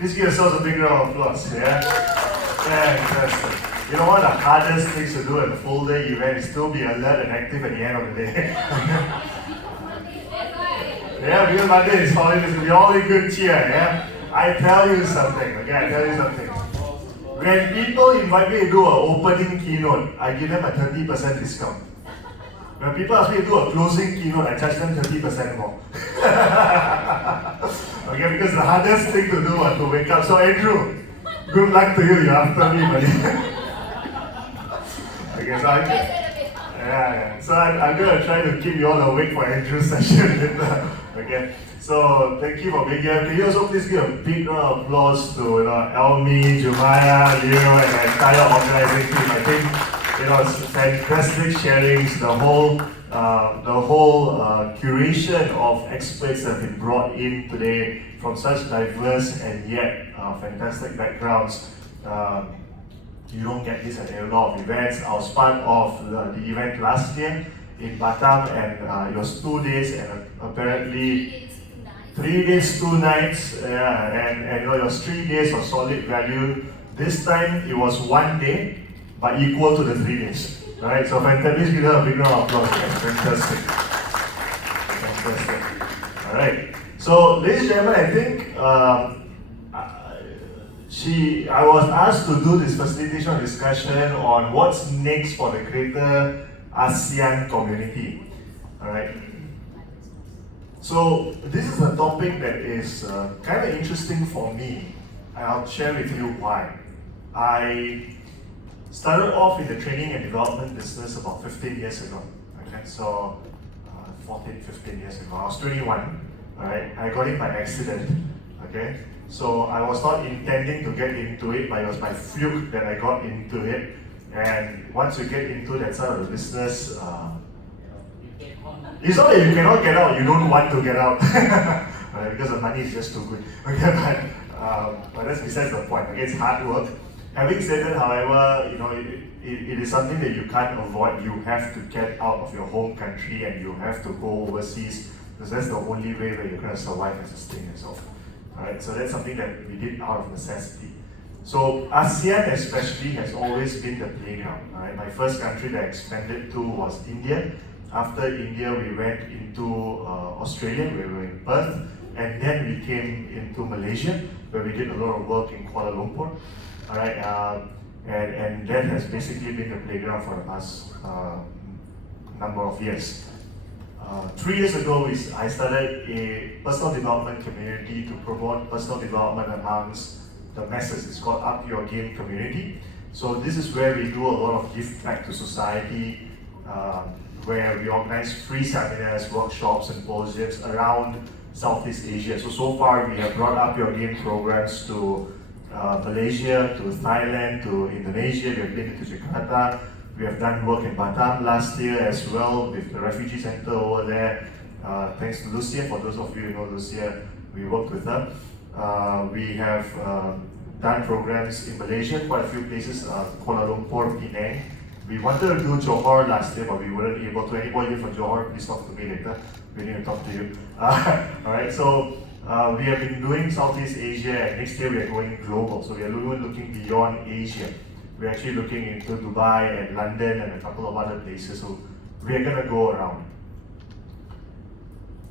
Please give yourselves a big round of applause. Yeah? Fantastic. You know what the hardest things to do at a full day event is still be alert and active at the end of the day. Yeah, because Monday is holiday, so we're all in good cheer. Yeah? I tell you something, okay? I tell you something. When people invite me to do an opening keynote, I give them a 30% discount. When people ask me to do a closing keynote, I charge them 30% more. Okay, because the hardest thing to do is to wake up. So Andrew, good luck to you. You're after me, buddy. Okay, so I'm going to try to keep you all awake for Andrew's session later. Okay, so thank you for being here. Can you also please give a big round of applause to Elmi, Jumaya, Leo, and the entire organizing team. I think it's fantastic sharings. The whole curation of experts that have been brought in today from such diverse and yet fantastic backgrounds. You don't get this at a lot of events. I was part of the event last year in Batam, and it was 2 days and apparently 3 days, 2 nights, and it was 3 days of solid value. This time it was 1 day, but equal to the 3 days. Right? So fantastic, give her a big round of applause. Fantastic. Fantastic. Alright. So ladies and gentlemen, I think I was asked to do this facilitation discussion on what's next for the greater ASEAN community. Alright. So this is a topic that is kind of interesting for me, and I'll share with you why. I started off in the training and development business about 15 years ago. Okay, so 14, 15 years ago. I was 21. Alright, I got it by accident. Okay, so I was not intending to get into it, but it was by fluke that I got into it. And once you get into that side of the business, it's not that you cannot get out, you don't want to get out. Right, because the money is just too good. Okay, but that's besides the point. Okay, it's hard work. Having said that, however, it is something that you can't avoid. You have to get out of your home country and you have to go overseas, because that's the only way where you're going to survive and sustain yourself. Alright, so that's something that we did out of necessity. So ASEAN especially has always been the playground. Right? My first country that I expanded to was India. After India, we went into Australia, where we were in Perth, and then we came into Malaysia, where we did a lot of work in Kuala Lumpur. Alright, and that has basically been the playground for the past number of years. 3 years ago, I started a personal development community to promote personal development amongst the masses. It's called Up Your Game Community. So this is where we do a lot of give back to society, where we organize free seminars, workshops, symposiums around Southeast Asia. So far we have brought Up Your Game programs to Malaysia, to Thailand, to Indonesia. We have been to Jakarta. We have done work in Batam last year as well with the refugee center over there. Thanks to Lucia, for those of you who know Lucia, we worked with her. We have done programs in Malaysia, quite a few places, Kuala Lumpur, Penang. We wanted to do Johor last year, but we weren't able to. Anybody from Johor, please talk to me later. We need to talk to you. Alright, so we have been doing Southeast Asia, and next year we are going global. So we are looking beyond Asia. We're actually looking into Dubai and London and a couple of other places. So we are going to go around.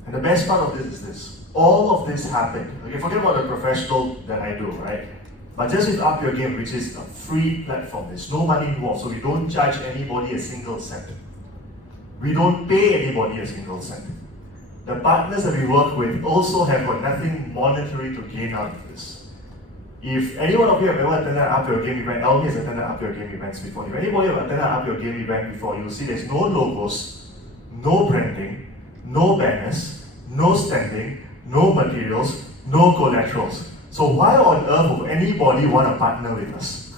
And the best part of this is this. All of this happened. Okay, forget about the professional that I do, right? But just with Up Your Game, which is a free platform, there's no money involved, so we don't charge anybody a single cent. We don't pay anybody a single cent. The partners that we work with also have got nothing monetary to gain out of this. If any one of you have ever attended an Up Your Game event, Elmi has attended Up Your Game events before. If anybody have attended an Up Your Game event before, you'll see there's no logos, no branding, no banners, no standing, no materials, no collaterals. So why on earth would anybody want to partner with us?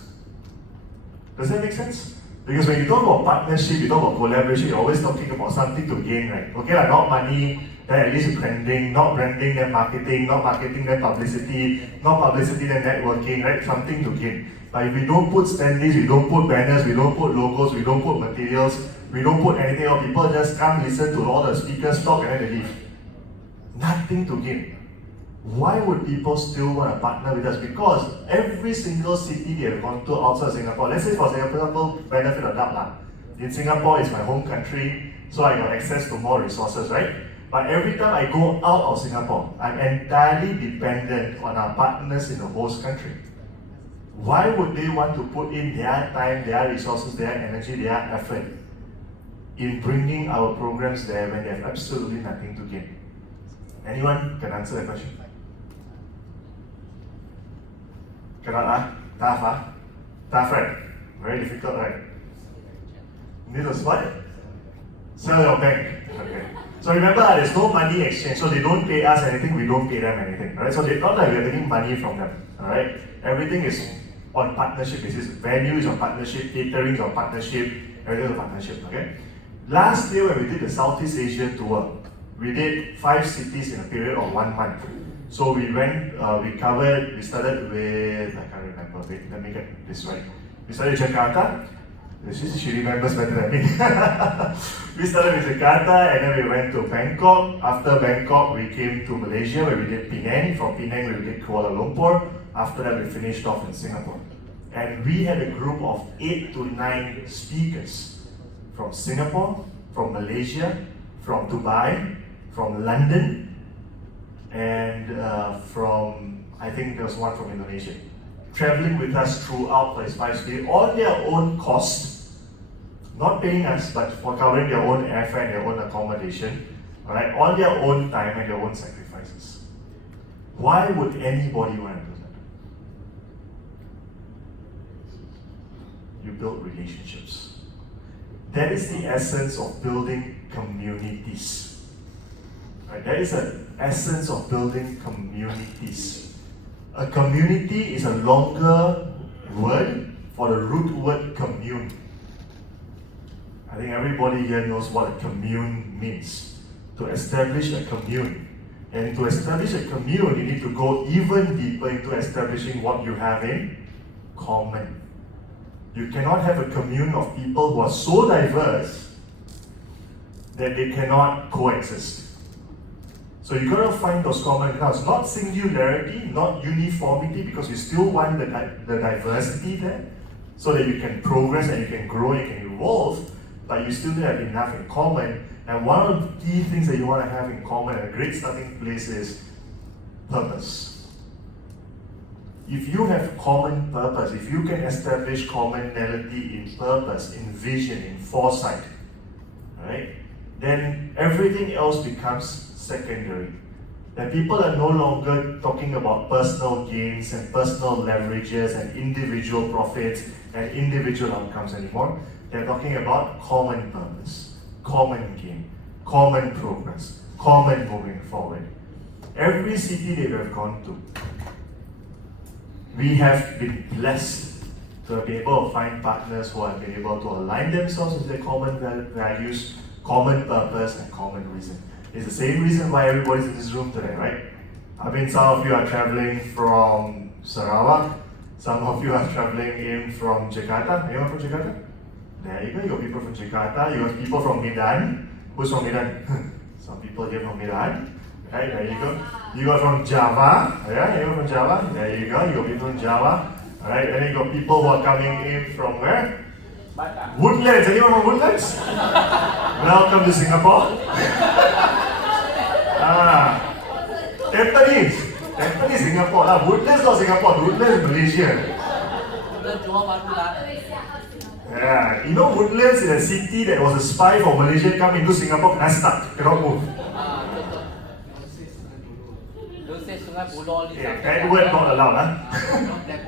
Does that make sense? Because when you talk about partnership, you talk about collaboration, you're always talking about something to gain, right? Okay, like not money, then at least branding, not branding, then marketing, not marketing, then publicity, not publicity, then networking, right? Something to gain. But if we don't put standees, we don't put banners, we don't put logos, we don't put materials, we don't put anything else, people just come listen to all the speakers talk and then they leave. Nothing to gain. Why would people still want to partner with us? Because every single city they have gone to outside Singapore, let's say for example, benefit of doubt lah. In Singapore, it's my home country, so I got access to more resources, right? But every time I go out of Singapore, I'm entirely dependent on our partners in the host country. Why would they want to put in their time, their resources, their energy, their effort in bringing our programs there when they have absolutely nothing to gain? Anyone can answer that question? Cannot, tough, tough, right? Very difficult, right? Need to what? Sell your bank. Okay. So remember, there's no money exchange, so they don't pay us anything, we don't pay them anything, right? So it's not like we're taking money from them, all right? Everything is on partnership basis. Venue is on partnership, catering is on partnership, everything is on partnership, okay? Last year when we did the Southeast Asia tour, we did 5 cities in a period of 1 month. So we went, we started with, I can't remember, wait, let me get this right. We started with Jakarta. She remembers better than me. We started with Jakarta and then we went to Bangkok. After Bangkok, we came to Malaysia where we did Penang. From Penang, we did Kuala Lumpur. After that, we finished off in Singapore. And we had a group of 8 to 9 speakers from Singapore, from Malaysia, from Dubai, from London, and from, I think there was one from Indonesia, traveling with us throughout for his 5 days on their own cost, not paying us, but for covering their own airfare and their own accommodation, all right, on their own time and their own sacrifices. Why would anybody want to do that? You build relationships. That is the essence of building communities. Right? That is the essence of building communities. A community is a longer word for the root word commune. I think everybody here knows what a commune means. To establish a commune. And to establish a commune, you need to go even deeper into establishing what you have in common. You cannot have a commune of people who are so diverse that they cannot coexist. So you gotta find those common grounds, not singularity, not uniformity, because you still want the diversity there, so that you can progress and you can grow and you can evolve, but you still have enough in common. And one of the key things that you want to have in common, and a great starting place, is purpose. If you have common purpose, if you can establish commonality in purpose, in vision, in foresight, right, then everything else becomes secondary. That people are no longer talking about personal gains and personal leverages and individual profits and individual outcomes anymore. They're talking about common purpose, common gain, common progress, common moving forward. Every city that we've gone to, we have been blessed to be able to find partners who have been able to align themselves with their common values, common purpose, and common reason. It's the same reason why everybody's in this room today, right? I mean, some of you are traveling from Sarawak, some of you are traveling in from Jakarta. Anyone from Jakarta? There you go, you got people from Jakarta, you got people from Medan. Who's from Medan? Some people here from Medan. Right, there you go. You got from Java, yeah, you got from Java. There you go, you got people from Java. Alright, and then you got people who are coming in from where? Batam. Woodlands, anyone from Woodlands? Welcome to Singapore. Tampines, Singapore. Woodlands not Singapore, Woodlands Malaysia. Yeah, you know Woodlands is a city that was a spy for Malaysia come into Singapore, kena stuck, cannot move. Yeah, that word not allowed, huh? Okay.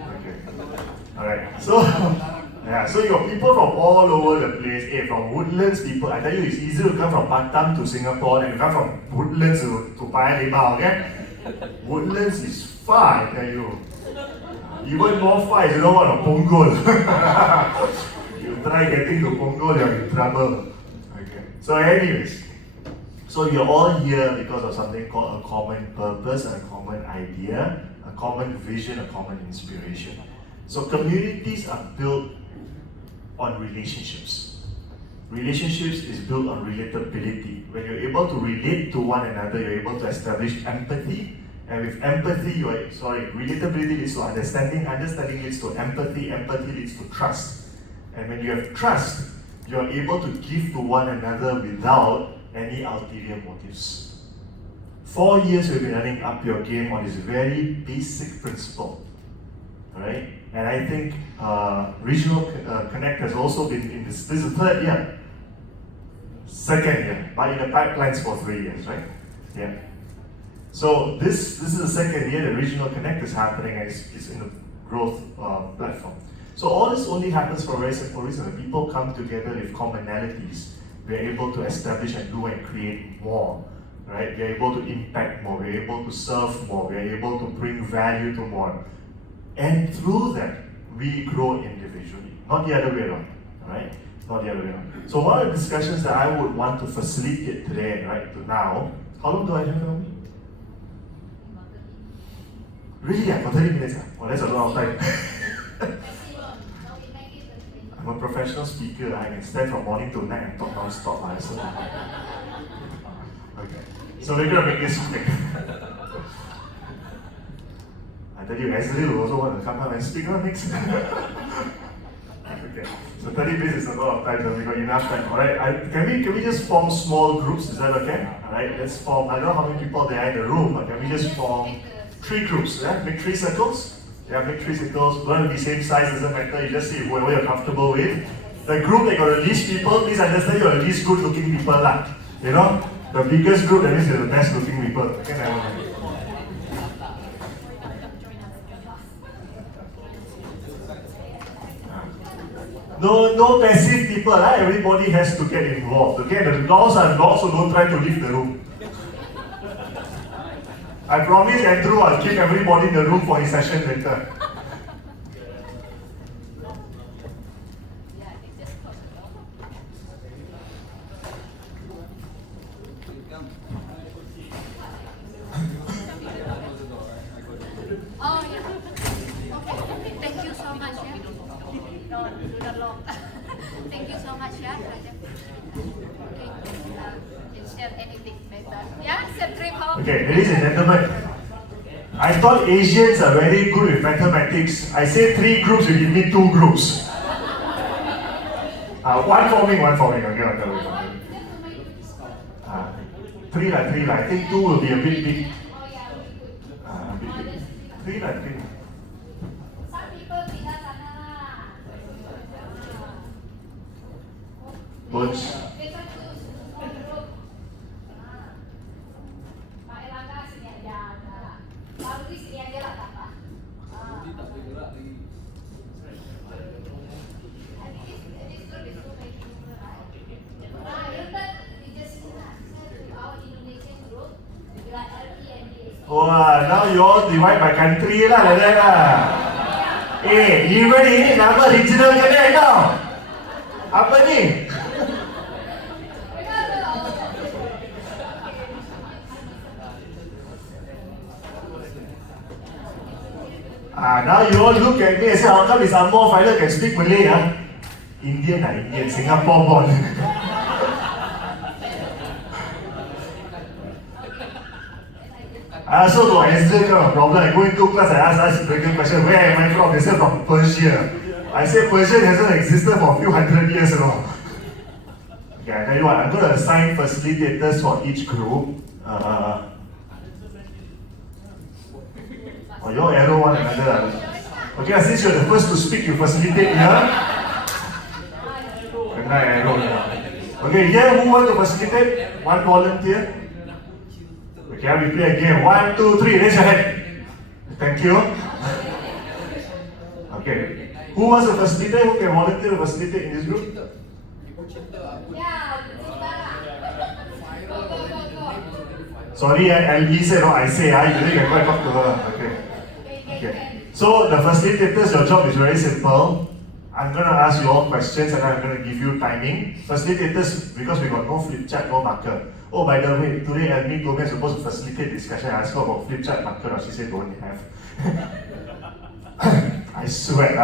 Alright, so yeah, so you got people from all over the place. Hey, from Woodlands people, I tell you, it's easier to come from Batam to Singapore than to come from Woodlands to Paya Lebar, okay? Woodlands is far, I tell you. Even more far is, you don't want a Punggol. You try getting to Punggol, you're in trouble. Okay. So anyways, so you're all here because of something called a common purpose, a common idea, a common vision, a common inspiration. So communities are built on relationships. Relationships is built on relatability. When you're able to relate to one another, you're able to establish empathy, And with empathy, relatability leads to understanding, understanding leads to empathy, empathy leads to trust. And when you have trust, you are able to give to one another without any ulterior motives. 4 years we've been running Up Your Game on this very basic principle. Alright? And I think Regional Connect has also been in this is the third year. Second year, but in the pipelines for 3 years, right? Yeah. So this is the second year the Regional Connect is happening and it's in the growth platform. So all this only happens for a very simple reason. When people come together with commonalities, we're able to establish and do and create more. Right? We're able to impact more, we're able to serve more, we're able to bring value to more. And through that, we grow individually, not the other way around. Right? Not the other way around. So one of the discussions that I would want to facilitate today, right, to now, how long do I have now? Really? For 30 minutes? Oh, that's a lot of time. I'm a professional speaker. I can stand from morning to night and talk non-stop. Okay. So we're going to make this quick. I tell you, Ezreal will also want to come up and speak on next. Okay. So 30 minutes is a lot of time, so we got enough time. Alright, can we just form small groups? Is that okay? Alright, let's form, I don't know how many people there are in the room, but can we just form 3 groups? Yeah? Make 3 circles. Yeah, make 3 circles. Don't have to be same size, doesn't matter. You just see whoever you're comfortable with. The group that got the least people, please understand you're the least good looking people. You know? The biggest group, that means you're the best looking people. Okay, no passive people, everybody has to get involved. Okay, the laws are laws, so don't try to leave the room. I promise Andrew I'll keep everybody in the room for his session later. Oh yeah. Okay. Thank you so much. Yeah. No, do not long. Thank you so much. Yeah. Okay. Can share anything better. Yeah. Same dream home. Okay, ladies and gentlemen. I thought Asians are very good with mathematics. I say 3 groups, you give me 2 groups. One forming. Okay. 3 lah. I think 2 will be a bit big. 3 lah. Some people tidak sana lah. Bunch. Wah, now you all divide by country lah, like that lah. Even ini nama regional connect tau. Apa ni? Now you all look at me and say, how come this Amor fighter can speak Malay? Indian, Singapore born. I also got Ezreal kind of problem. I go into class, I ask regular question, where am I from? They say from Persia. I say Persia hasn't existed for a few hundred years at all. Okay, I tell you what, I'm going to assign facilitators for each group. You all arrow one another. Okay, since you're the first to speak, you facilitate here. And I arrow here. Okay, here who want to facilitate? One volunteer. Okay, we play a game. 1, 2, 3. Raise your hand. Thank you. Okay. Who wants to facilitate? Who can volunteer to facilitate in this group? Sorry, LB said, no, I say, you think I quite talk to her. Okay. So, the facilitators, your job is very simple. I'm going to ask you all questions and I'm going to give you timing. Facilitators, because we got no flip chart, no marker. Oh, by the way, today Elmi told me I'm supposed to facilitate discussion. I asked her about flip chart marker, she said don't have. I sweat.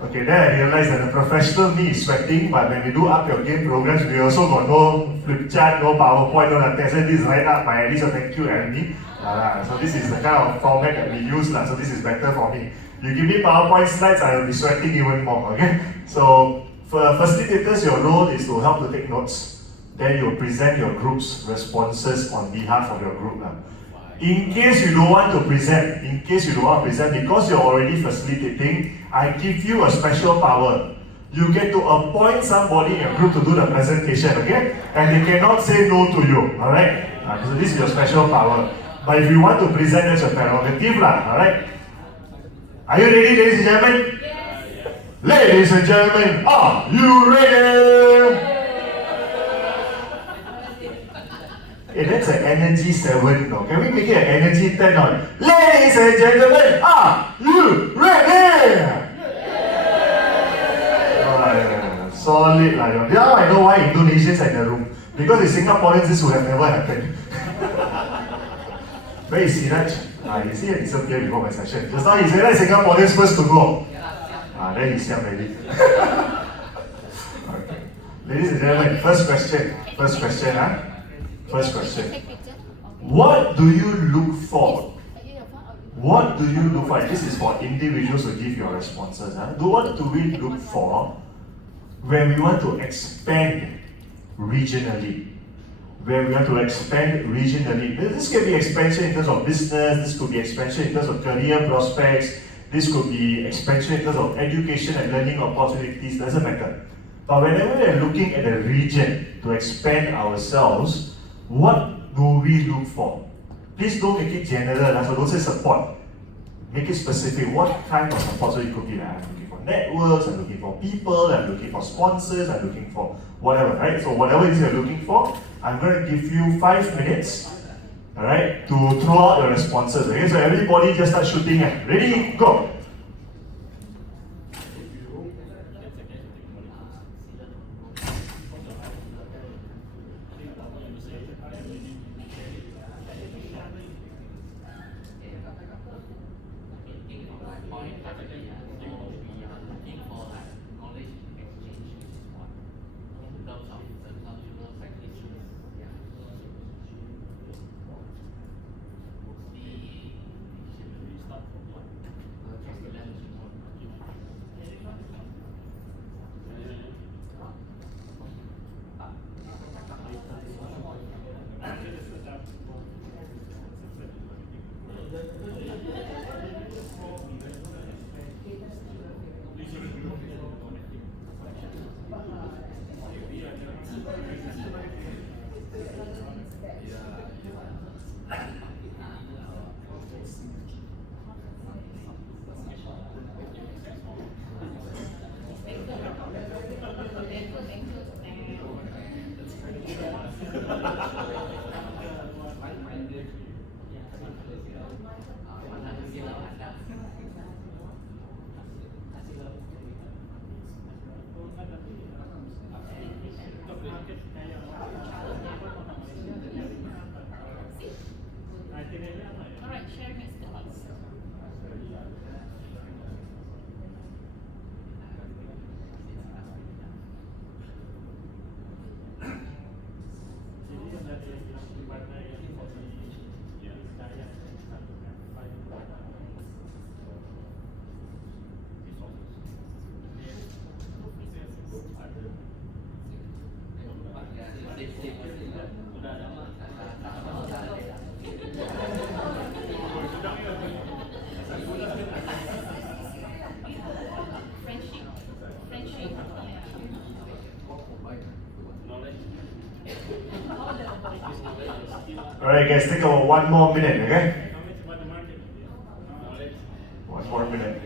Okay, then I realized that the professional me is sweating, but when we do Up Your Game programs, we also got no flip chart, no PowerPoint, no nothing. I said this right up by at least a thank you, Andy. So this is the kind of format that we use, so this is better for me. You give me PowerPoint slides, I will be sweating even more, okay? So for facilitators, your role is to help to take notes. Then you present your group's responses on behalf of your group. In case you don't want to present, because you're already facilitating, I give you a special power. You get to appoint somebody in your group to do the presentation, okay? And they cannot say no to you, alright? So this is your special power. But if you want to present, that's your prerogative, alright? Are you ready, ladies and gentlemen? Yes. Ladies and gentlemen, are you ready? Hey, that's an energy 7, no? Can we make it an energy 10 on? Ladies and gentlemen, are you ready? Solid lah. Now I know why Indonesians are in the room. Because in Singaporeans this would have never happened. Where is Siraj? You see, he disappeared before my session. Just now he said that Singaporeans first to go. Then he's young already. Okay. Ladies and gentlemen, first question. First question. What do you look for? What do you look for? This is for individuals to give your responses. What do we look for when we want to expand regionally? This can be expansion in terms of business, this could be expansion in terms of career prospects, this could be expansion in terms of education and learning opportunities, doesn't matter. But whenever we are looking at a region to expand ourselves, what do we look for? Please don't make it general, so don't say support. Make it specific. What kind of support? So it could be like, I'm looking for networks, I'm looking for people, I'm looking for sponsors, I'm looking for whatever, right? So whatever it is you're looking for, I'm going to give you 5 minutes, alright, to throw out your responses. Okay, so everybody just start shooting. Ready, go. Alright guys, take about 1 more minute, okay? 1 more minute.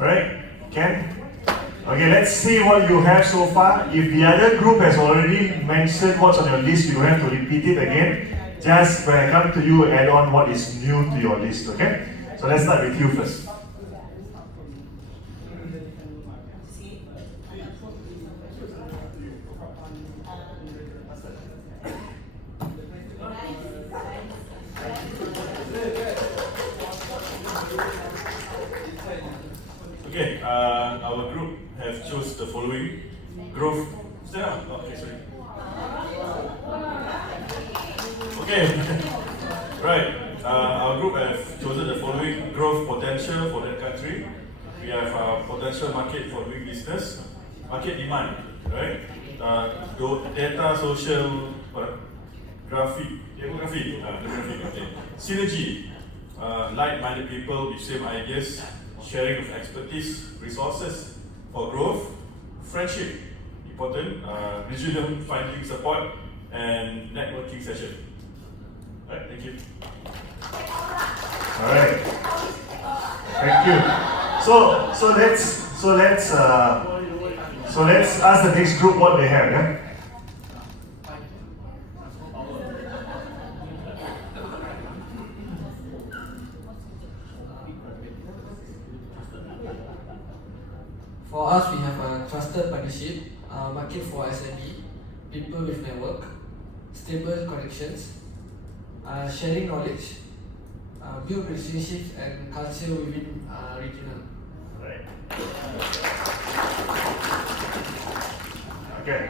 Alright, Ken? Okay, let's see what you have so far. If the other group has already mentioned what's on your list, you don't have to repeat it again. Just when I come to you, add on what is new to your list, okay? So let's start with you first. Okay, our group have chose the following growth. Stand up. Okay, sorry. Okay, right. Our group have chosen the following growth potential for that country. We have potential market for doing business, market demand, right? Data, social, demography, okay. Synergy, like-minded people with same ideas, sharing of expertise, resources for growth, friendship, important, regional funding support, and networking session. Right, thank you. Alright. Thank you. So let's ask the next group what they have, yeah? For us, we have a trusted partnership, market for SME, people with network, stable connections, sharing knowledge, build relationships and culture within regional. Right. Okay.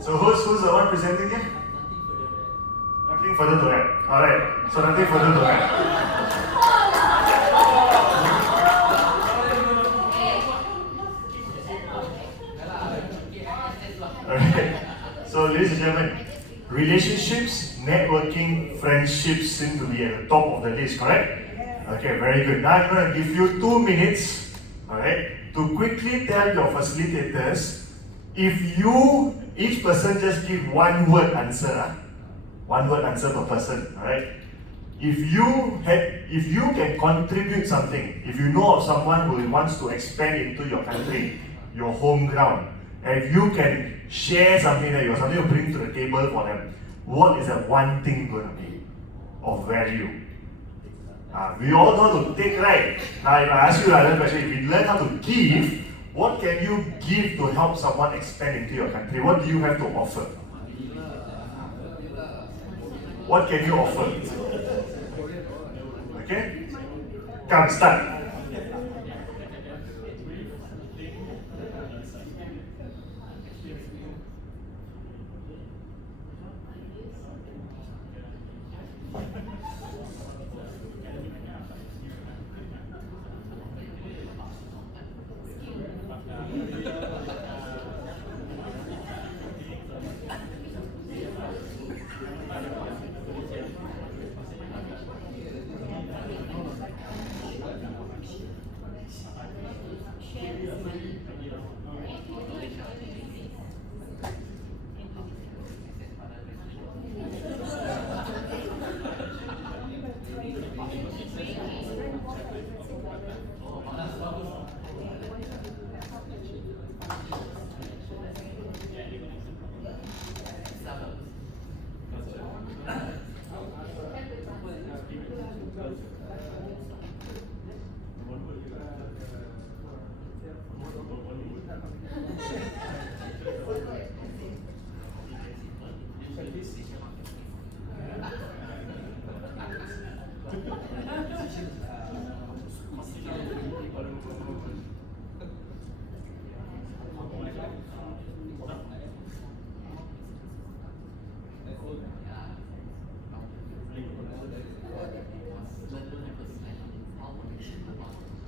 So who's the one presenting here? Nothing further to add. Alright. So nothing further to add. Alright. So ladies and gentlemen, relationships, networking, friendships seem to be at the top of the list, correct? Okay, very good. Now I'm going to give you 2 minutes, alright, to quickly tell your facilitators if each person just give one word answer, one word answer per person, alright? If you can contribute something, if you know of someone who wants to expand into your country, your home ground, and if you can share something that you have something to bring to the table for them, what is that one thing going to be of value? We all know how to take, right? Now, if I ask you another question, if you learn how to give, what can you give to help someone expand into your country? What do you have to offer? What can you offer? Okay? Come, start.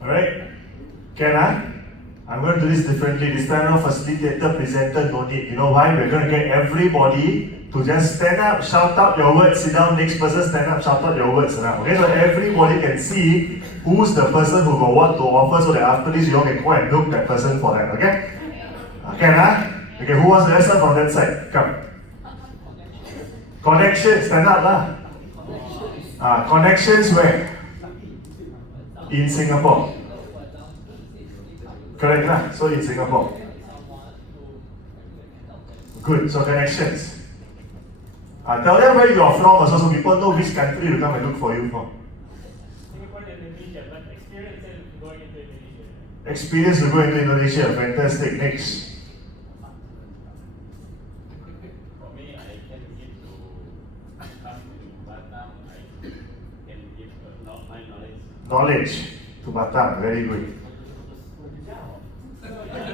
Alright? Can I? I'm going to do this differently. This time around, facilitator, presenter, no need. You know why? We're going to get everybody to just stand up, shout out your words, sit down, next person stand up, shout out your words. Okay, so everybody can see who's the person who got what to offer, so that after this you all can go and look that person for that, okay? Can I? Okay, who wants to answer from that side? Come. Connections, stand up lah. Connections where? In Singapore. Correct lah. So in Singapore. Good. So connections. Tell them where you are from also, so people know which country to come and look for you from. Singapore and Indonesia, but experience in going into Indonesia. Experience to go into Indonesia. Fantastic. Next. For me, I can give to come to Batam. I can give a lot my knowledge. Knowledge to Batam. Very good.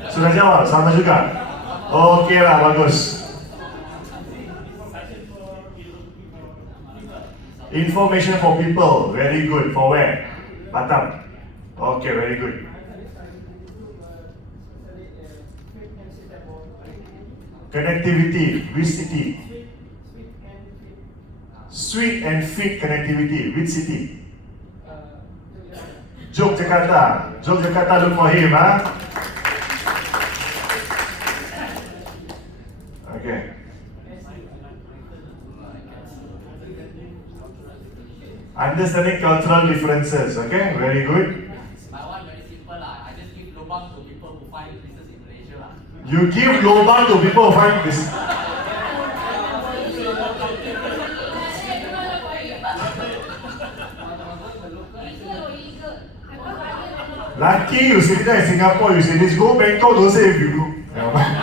Sudah jawab? Sama juga? Okay lah, bagus. Information for people. Very good. For where? Batam. Okay, very good. Connectivity. Which city? Sweet and fit connectivity. Which city? Yogyakarta. Yogyakarta, look for him, huh? Okay. Understanding cultural differences, okay? Very good. My one very simple lah. I just give lobang to people who find business in Malaysia lah. You give lobang to people who find this. Lucky you sit there in Singapore, you say this, go Bangkok, don't say if you go. Never mind.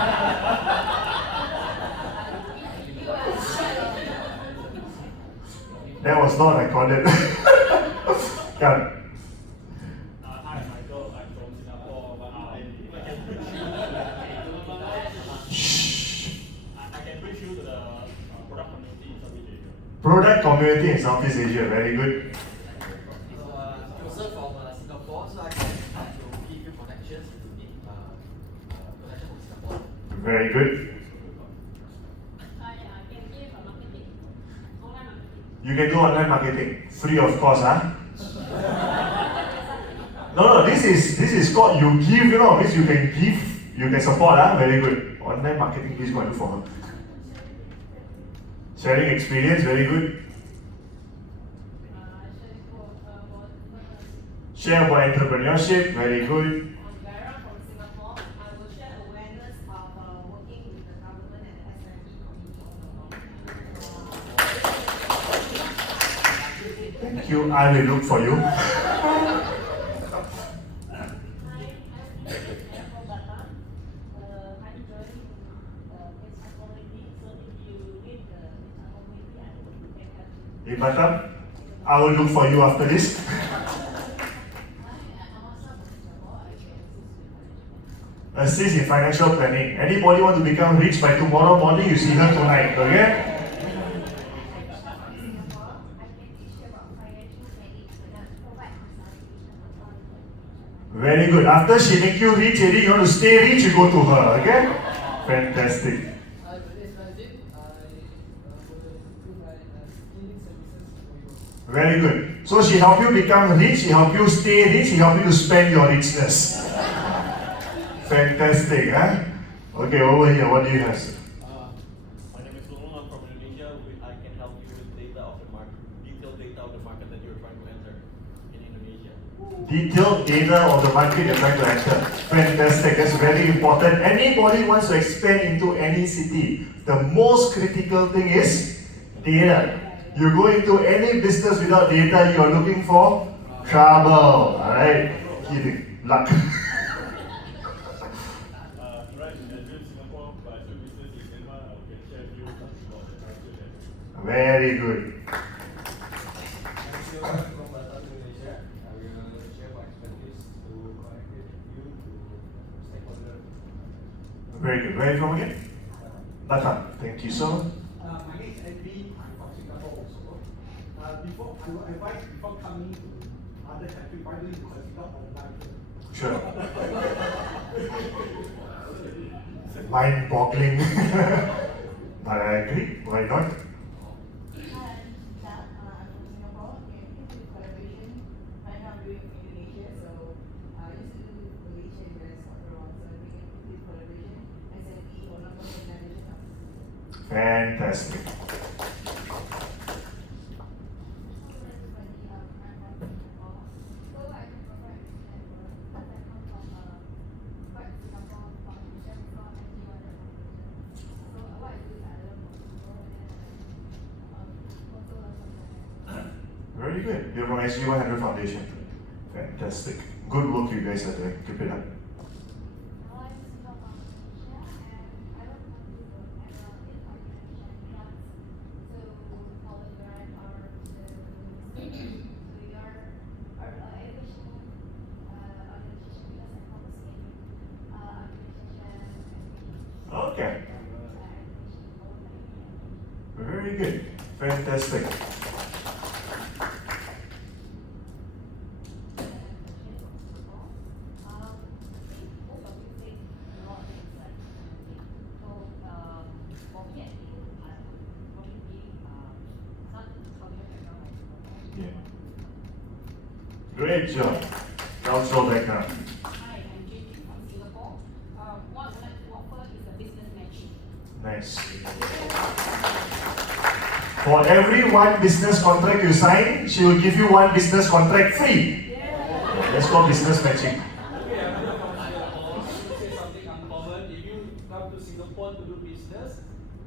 That was not recorded. Come. Hi, Michael. I'm from Singapore. But I can bring you to the product community in Southeast Asia. Product community in Southeast Asia, very good. Joseph from Singapore, so I can help to give you connections if you need connection from Singapore. Very good. You can do online marketing, free of cost, huh? No, this is called you give, you know, means you can give, you can support, huh? Very good. Online marketing, please go and do for her. Sharing experience, very good. Share about entrepreneurship, very good. From Singapore, I will share awareness of working with the government and SME community. Thank you. I will look for you. In Batam, I will look for you after this. Assist in financial planning. Anybody want to become rich by tomorrow morning, you see her tonight, okay? Very good. After she make you rich, Eddie, you want to stay rich, you go to her, okay? Fantastic. My name is Razid. I will do my skilling services for you. Very good. So she help you become rich, she help you stay rich, she help you to spend your richness. Fantastic, huh? Okay, over here, what do you have? My name is Rahul. I'm from Indonesia. I can help you with data of the market, detailed data of the market that you're trying to enter in Indonesia. Detailed data of the market you're trying to enter. Fantastic, that's very important. Anybody wants to expand into any city, the most critical thing is data. You go into any business without data, you are looking for trouble. Alright? Kidding. Luck. Right, I live in Singapore, but I do business in Myanmar. I can share with you about the culture there. Very good. From Batam, Indonesia, I will share my expertise to connect with you to stakeholder. Very good. Where are you from again? Batam. Thank you so much. My name is Andy. I'm from Singapore also. Before I will advise before coming to other countries, why don't you consider online? Sure. Mind-boggling. But I agree. Why not? Hi, I'm Shah. I'm from Singapore. And into collaboration, right now I'm doing Indonesia. So I used to do Malaysia, US, abroad. So I think into collaboration, SME or local organization. Fantastic. good. You're from SG 100 Foundation. Fantastic. Good work you guys are doing. Keep it up. Okay. Very good. Fantastic. Yeah. Great job. Cultural background. Hi, I'm JP from Singapore. What I'd like to offer is a business matching. Nice. For every one business contract you sign, she will give you one business contract free. That's called business matching. Okay, I'm from Singapore. Say something uncommon. If you come to Singapore to do business,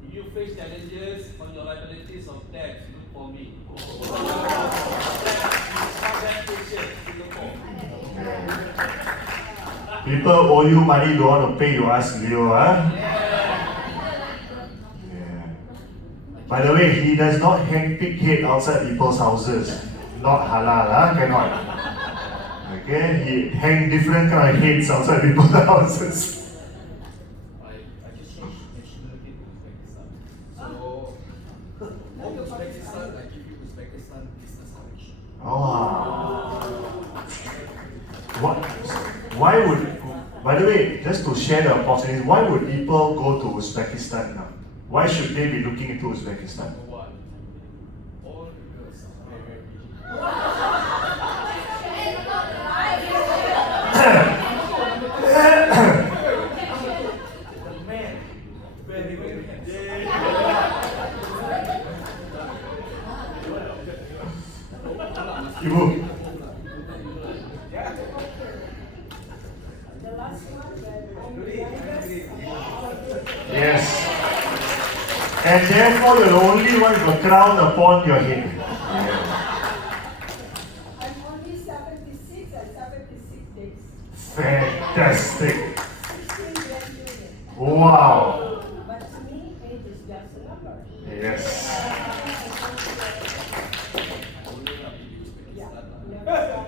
if you face challenges on your liabilities of tax, look for me. People owe you money, don't want to pay, you ask Leo, huh? Yeah. By the way, he does not hang pig head outside people's houses. Not halal, huh? Cannot. Okay, he hang different kind of heads outside people's houses. I just changed nationality to Uzbekistan. So, from Uzbekistan, I give you Uzbekistan business connection. Oh. Why would, by the way, just to share the opportunity, why would people go to Uzbekistan now? Why should they be looking into Uzbekistan? Number one, all the girls are very, very pretty. The man, very, very handsome. Ibu. The last one that Yes. And therefore you're the only one with a crown upon your head. I'm only 76 and 76 days. Fantastic. 16 grandchildren. Wow. But to me, age is just a number. Yes. Yeah. Never stop.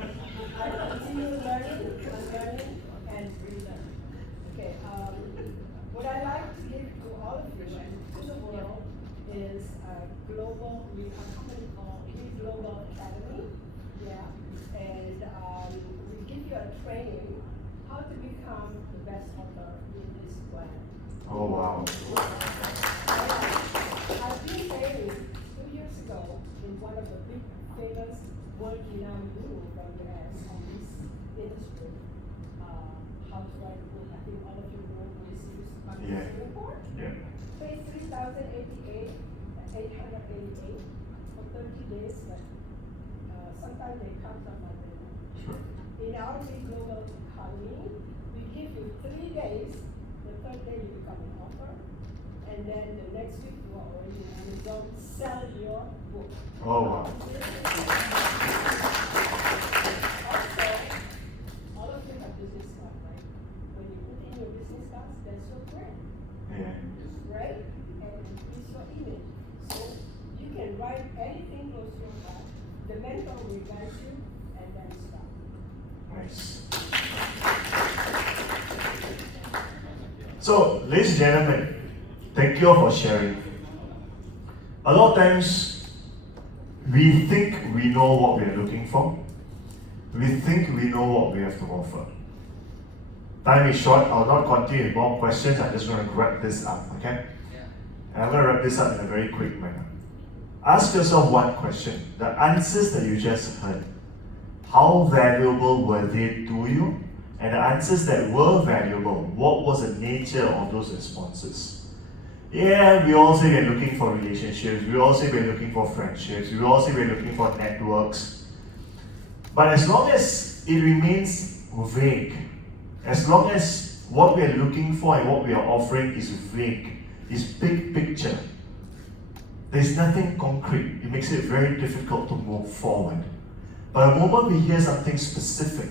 I continue learning, unlearning, and relearn. Okay. What I like to give to all of you and to the world is a global, we have a company called Global Academy. Yeah. And we give you a training how to become the best author in this planet. Oh wow. I've been training 2 years ago in one of the big famous world-renowned guru from US on this industry. How to write a book. I think all of you know who is Yeah. Singapore. Yeah. Paid 3,088 for 30 days, but sometimes they count on my name. Sure. In our big global economy, we give you 3 days. The third day you become an author, and then the next week you are already on Amazon. Sell your book. Oh wow. Also, all of you have business cards, right? When you put in your business cards, that's your brand, Yeah. right? And it's your image. So you can write anything close to your heart. The mentor will guide you, and then start. Nice. So, ladies and gentlemen, thank you all for sharing. A lot of times, we think we know what we are looking for. We think we know what we have to offer. Time is short, I'll not continue with more questions, I'm just going to wrap this up, okay? And I'm going to wrap this up in a very quick manner. Ask yourself one question. The answers that you just heard, how valuable were they to you? And the answers that were valuable, what was the nature of those responses? Yeah, we all say we're looking for relationships, we all say we're looking for friendships, we all say we're looking for networks. But as long as it remains vague, as long as what we are looking for and what we are offering is vague, is big picture, there's nothing concrete. It makes it very difficult to move forward. But the moment we hear something specific,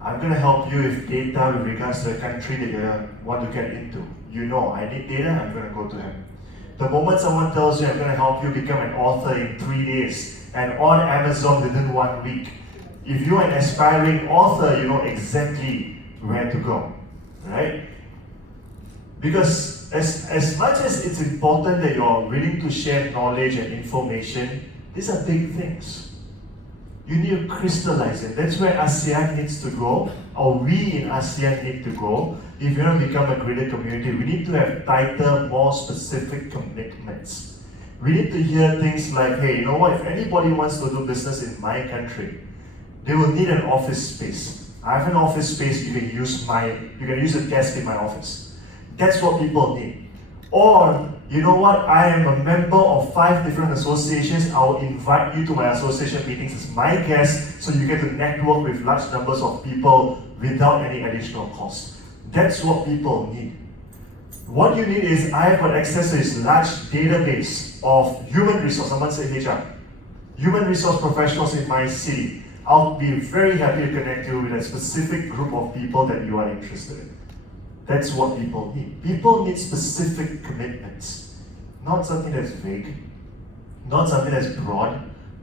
I'm going to help you with data with regards to the country that you want to get into. You know, I need data, I'm going to go to him. The moment someone tells you, I'm going to help you become an author in 3 days and on Amazon within 1 week, if you're an aspiring author, you know exactly where to go, right? Because as much as it's important that you're willing to share knowledge and information, these are big things. You need to crystallize it. That's where ASEAN needs to go, or we in ASEAN need to go. If you want to become a greater community, we need to have tighter, more specific commitments. We need to hear things like, hey, you know what, if anybody wants to do business in my country, they will need an office space. I have an office space, you can use a desk in my office. That's what people need. Or, you know what, I am a member of 5 different associations, I will invite you to my association meetings as my guest, so you get to network with large numbers of people without any additional cost. That's what people need. What you need is, I have got access to this large database of human resource, someone say HR, human resource professionals in my city. I'll be very happy to connect you with a specific group of people that you are interested in. That's what people need. People need specific commitments, not something that's vague, not something that's broad,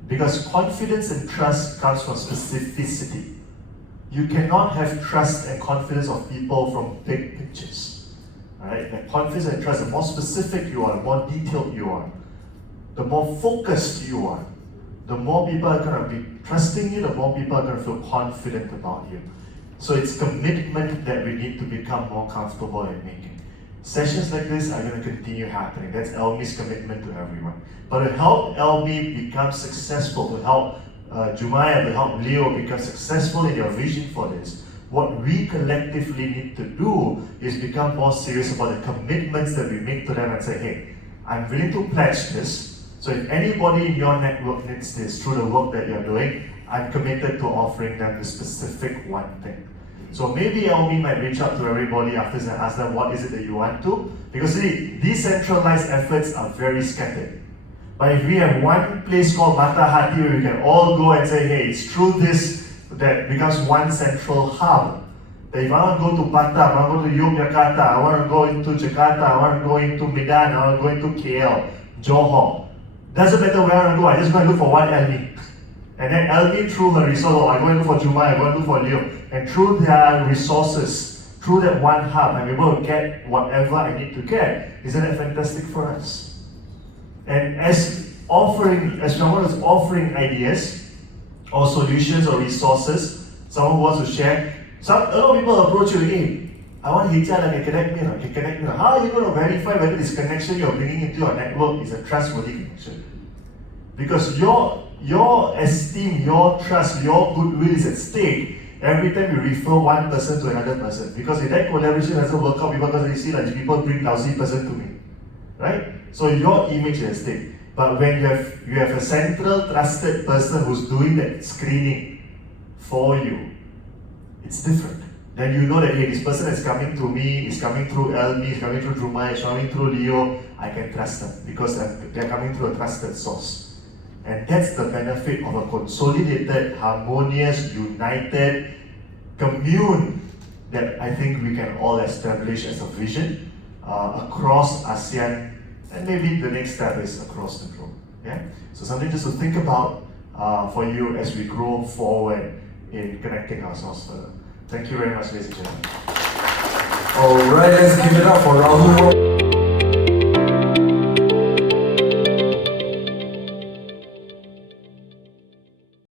because confidence and trust comes from specificity. You cannot have trust and confidence of people from big pictures. Right? The confidence and trust, the more specific you are, the more detailed you are, the more focused you are, the more people are going to be trusting you, the more people are going to feel confident about you. So it's commitment that we need to become more comfortable in making. Sessions like this are going to continue happening. That's Elmi's commitment to everyone. But to help Elmi become successful, to help Jumaya, to help Leo become successful in your vision for this, what we collectively need to do is become more serious about the commitments that we make to them and say, hey, I'm willing to pledge this. So if anybody in your network needs this through the work that you're doing, I'm committed to offering them the specific one thing. So maybe Elmi might reach out to everybody after this and ask them, what is it that you want to? Because see, decentralized efforts are very scattered. But if we have one place called Mata Hati where we can all go and say, hey, it's through this that becomes one central hub. That if I want to go to Batam, I want to go to Yogyakarta, I want to go into Jakarta, I want to go into Medan, I want to go into KL, Johor. Doesn't matter where I want to go, I just go and look for one Elmi. And then Elmi through her resource, I go and look for Jumai, I go and look for Leo. And through their resources, through that one hub, I'm able to get whatever I need to get. Isn't that fantastic for us? And as someone is offering ideas, or solutions, or resources, someone who wants to share, a lot of people approach you, hey, I want HR that can connect me. How are you going to verify whether this connection you're bringing into your network is a trustworthy connection? Because your esteem, your trust, your goodwill is at stake every time you refer one person to another person. Because if that collaboration doesn't work out, because you see like people bring lousy person to me, right? So your image is at stake. But when you have a central trusted person who's doing that screening for you, it's different. Then you know that, hey, this person is coming to me, is coming through Elmi, is coming through Jumai, is coming through Leo, I can trust them because they're coming through a trusted source. And that's the benefit of a consolidated, harmonious, united commune that I think we can all establish as a vision across ASEAN, and maybe the next step is across the globe. Yeah? So something just to think about for you as we grow forward in connecting ourselves further. Thank you very much, ladies and gentlemen. Alright, let's give it up for Rahul.